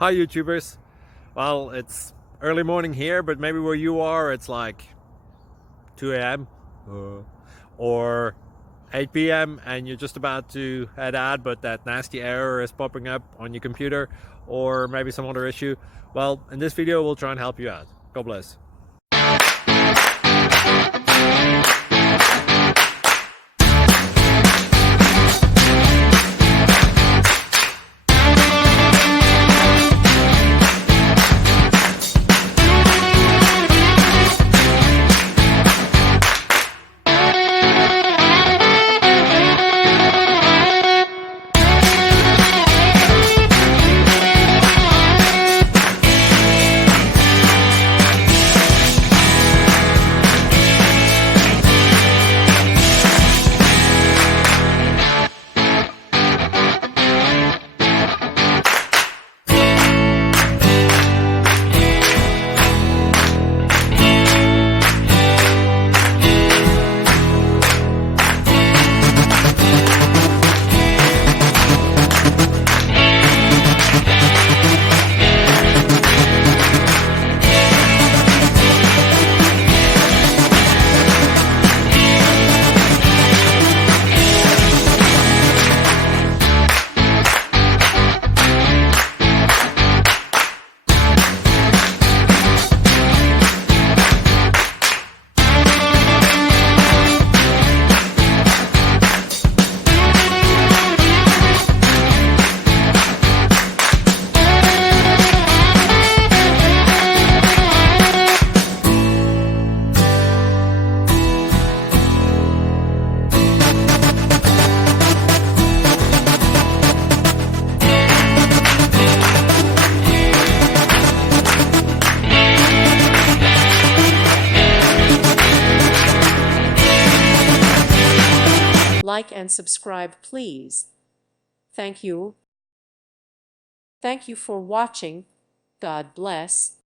Hi YouTubers. Well, it's early morning here, but maybe where you are it's like 2 a.m. or 8 p.m. and you're just about to head out, but that nasty error is popping up on your computer, or maybe some other issue. Well, in this video we'll try and help you out. God bless. Like and subscribe, please. Thank you. Thank you for watching. God bless.